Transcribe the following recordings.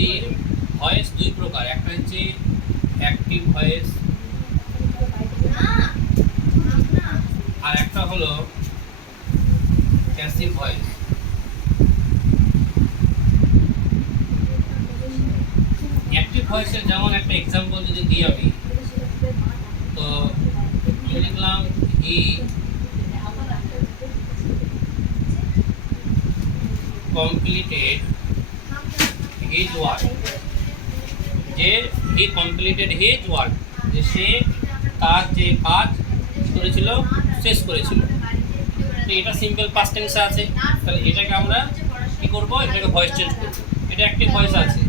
ইংরেজির ভয়েস দুই প্রকার, একটা হচ্ছে অ্যাক্টিভ ভয়েস আর একটা হলো প্যাসিভ ভয়েস। অ্যাক্টিভ ভয়েসের যেমন একটা এক্সাম্পল যদি দিই আমি, তো লিখলাম হি completed his work, যে হি কমপ্লিটেড হিজ ওয়ার্ক, যে সে তার যে কাজ করেছিল শেষ করেছিল। তো এটা সিম্পল পাস্ট টেন্সে আছে, তাহলে এটাকে আমরা কি করব, এটাকে ভয়েস চেঞ্জ করব। এটা অ্যাক্টিভ ভয়েস আছে,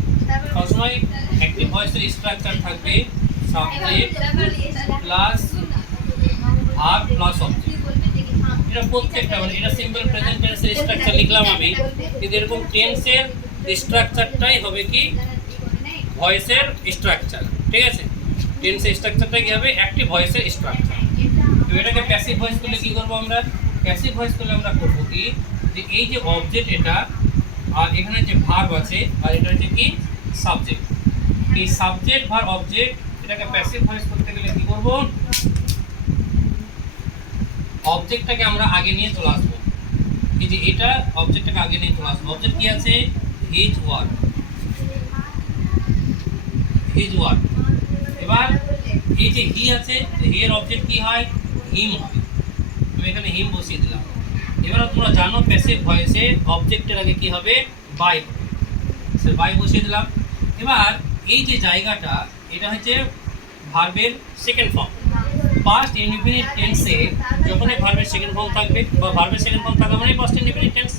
সবসময় অ্যাক্টিভ ভয়েসের স্ট্রাকচার থাকবে subject plus verb plus object. এটা প্রত্যেকটা মানে এটা সিম্পল প্রেজেন্ট টেন্সের স্ট্রাকচার লিখলাম আমি, কিন্তু এরকম টেন্সের স্ট্রাকচারটাই হবে কি ভয়েসের স্ট্রাকচার। ঠিক আছে, টেন্সের স্ট্রাকচারটা কি হবে অ্যাক্টিভ ভয়েসের স্ট্রাকচার। তো এটাকে প্যাসিভ ভয়েস করলে কি করব আমরা, প্যাসিভ ভয়েস করলে আমরা করব কি, যে এই যে অবজেক্ট এটা আর এখানে যে ভার্ব আছে আর এটা হচ্ছে কি সাবজেক্ট, এই সাবজেক্ট ভার্ব অবজেক্ট এটাকে প্যাসিভ ভয়েস করতে গেলে কি করব, অবজেক্টটাকে আমরা আগে নিয়ে চলে আসবো। এই যে এটা অবজেক্টটাকে আগে নিয়ে চলে আসবো। অবজেক্ট কি আছে, হিজ ওয়ার্ক, হিজ ওয়ার্ক। এবার এই যে হি আছে, হি এর অবজেক্ট কি হয়, হিম হয়। আমি এখানে হিম বসিয়ে দিলাম। এবার তোমরা জানো প্যাসিভ ভয়েসে অবজেক্টের আগে কি হবে, বাই, স্যার বাই বসিয়ে দিলাম। এবার এই যে জায়গাটা এটা হচ্ছে ভার্বের সেকেন্ড ফর্ম। পাস্ট ইনডিফিনিট টেন্সে যখনই ভার্বের সেকেন্ড ফর্ম থাকবে বা ভার্বের সেকেন্ড ফর্ম থাকা মানে পাস্ট ইনডিফিনিট টেন্স,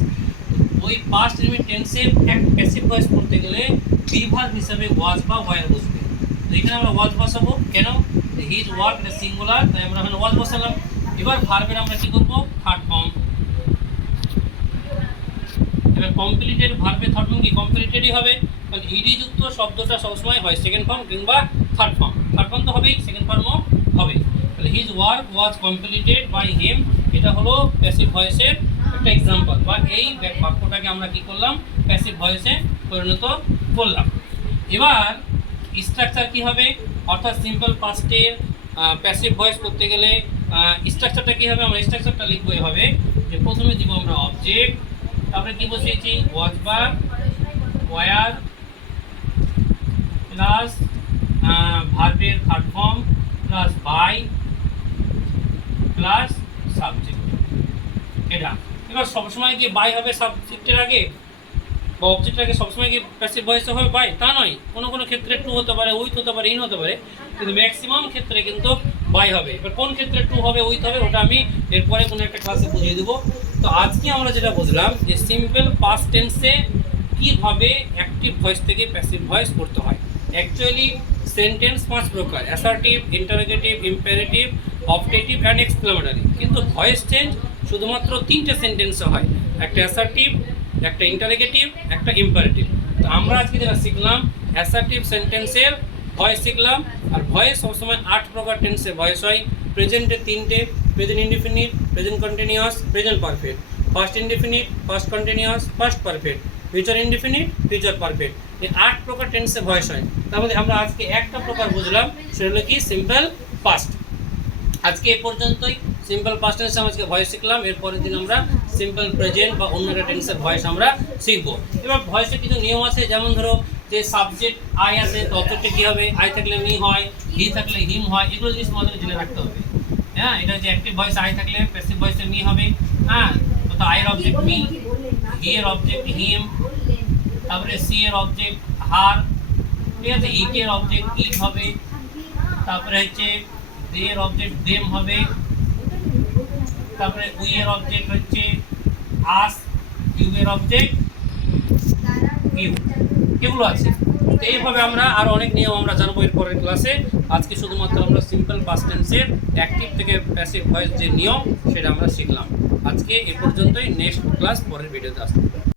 ওই পাস্ট ইনডিফিনিট টেন্সের এক প্যাসিভ ভয়েস করতে গেলে বি ভার্ব হিসেবে ওয়াজ বা ওয়্যার বসবে। তো এখানে আমরা ওয়াজ বসাবো, কেন, হিজ ওয়ার্ক এটা সিঙ্গুলার, তাই আমরা এখানে ওয়াজ বসালাম। এবার ভার্বের আমরা কি করব, থার্ড ফর্ম। এবার কমপ্লিটেড ভার্বের থার্ড ফর্ম কি কমপ্লিটেডই হবে, কারণ ইডি যুক্ত শব্দটা সবসময় হয় সেকেন্ড ফর্ম কিংবা থার্ড ফর্ম। থার্ড ফর্ম তো হবেই, সেকেন্ড ফর্মও হবে। তাহলে his work was completed by him, এটা হলো প্যাসিভ ভয়েসের একটা এক্সাম্পল, বা এই বাক্যটাকে আমরা কি করলাম, প্যাসিভ ভয়েসে পরিণত করলাম। এবার স্ট্রাকচার কি হবে, অর্থাৎ সিম্পল পাস্টের প্যাসিভ ভয়েস করতে গেলে স্ট্রাকচারটা কি হবে, আমরা স্ট্রাকচারটা লিখবো এভাবে, যে প্রথমে দিব আমরা অবজেক্ট, তারপরে কি বসিয়েছি ওয়াজ বা ওয়্যার প্লাস ভার্বের third form plus by plus subject. এটা এবার সবসময় কি বাই হবে সাবজেক্টের আগে বা অবজেক্টের আগে, সবসময় কি প্যাসিভ ভয়েসে হবে বাই, তা নয়। কোনো কোনো ক্ষেত্রে টু হতে পারে, উইথ হতে পারে, ইন হতে পারে, কিন্তু ম্যাক্সিমাম ক্ষেত্রে কিন্তু বাই হবে। এবার কোন ক্ষেত্রে টু হবে উইথ হবে ওটা আমি এরপরে কোনো একটা ক্লাসে বুঝিয়ে দেবো। তো আজকে আমরা যেটা বুঝলাম যে সিম্পল পাস্ট টেন্সে কীভাবে অ্যাক্টিভ ভয়েস থেকে প্যাসিভ ভয়েস করতে হয়। অ্যাকচুয়ালি সেন্টেন্স 5 প্রকার, assertive, interrogative, imperative, objective and exclamatory, কিন্তু ভয়েস চেঞ্জ শুধুমাত্র 3টে সেন্টেন্সে হয়, একটা অ্যাসার্টিভ, একটা ইন্টারোগেটিভ, একটা ইম্পারেটিভ। তো আমরা আজকে যেটা শিখলাম অ্যাসার্টিভ সেন্টেন্সের ভয়েস শিখলাম। আর ভয়েস সবসময় 8 প্রকার টেন্সে ভয়েস হয়। প্রেজেন্টে 3টে, present indefinite, present continuous, present perfect. First indefinite, first continuous, first perfect, future indefinite, future perfect. এই 8 প্রকার টেন্সে ভয়েস হয়। তার মধ্যে আমরা আজকে একটা প্রকার বুঝলাম, সেটা হলো কি সিম্পল পাস্ট। আজকে এ পর্যন্তই। সিম্পল পাস্ট টেন্সে আজকে ভয়েস শিখলাম, এরপরের দিন আমরা সিম্পল প্রেজেন্ট বা অন্য একটা টেন্সের ভয়েস আমরা শিখবো। এবার ভয়েসে কিছু নিয়ম আছে, যেমন ধরো যে সাবজেক্ট আই আছে, তো অবজেক্টে কী হবে, আই থাকলে মি হয়, হি থাকলে হিম হয়, এগুলো জিনিস আমাদের জেনে রাখতে হবে। হ্যাঁ, এটা হচ্ছে অ্যাক্টিভ ভয়েস আই থাকলে, প্যাসিভ ভয়েসে মি হবে। হ্যাঁ, তো আই এর অবজেক্ট মি, হি এর অবজেক্ট হিম, তারপরে সি এর অবজেক্ট হার, ঠিক আছে, ইট এর অবজেক্ট ইট হবে, তারপরে হচ্ছে দে এর অবজেক্ট দেম হবে, তারপরে উই এর অবজেক্ট হচ্ছে আস, ইউ এর অবজেক্ট ইউ, এগুলো আছে। তো এইভাবে আমরা আরো অনেক নিয়ম আমরা জানবো এর পরের ক্লাসে। আজকে শুধুমাত্র আমরা সিম্পল পাস্ট টেন্সের অ্যাক্টিভ থেকে প্যাসিভ ভয়েস যে নিয়ম সেটা আমরা শিখলাম। আজকে এ পর্যন্তই, নেক্সট ক্লাস পরের ভিডিওতে আসবে।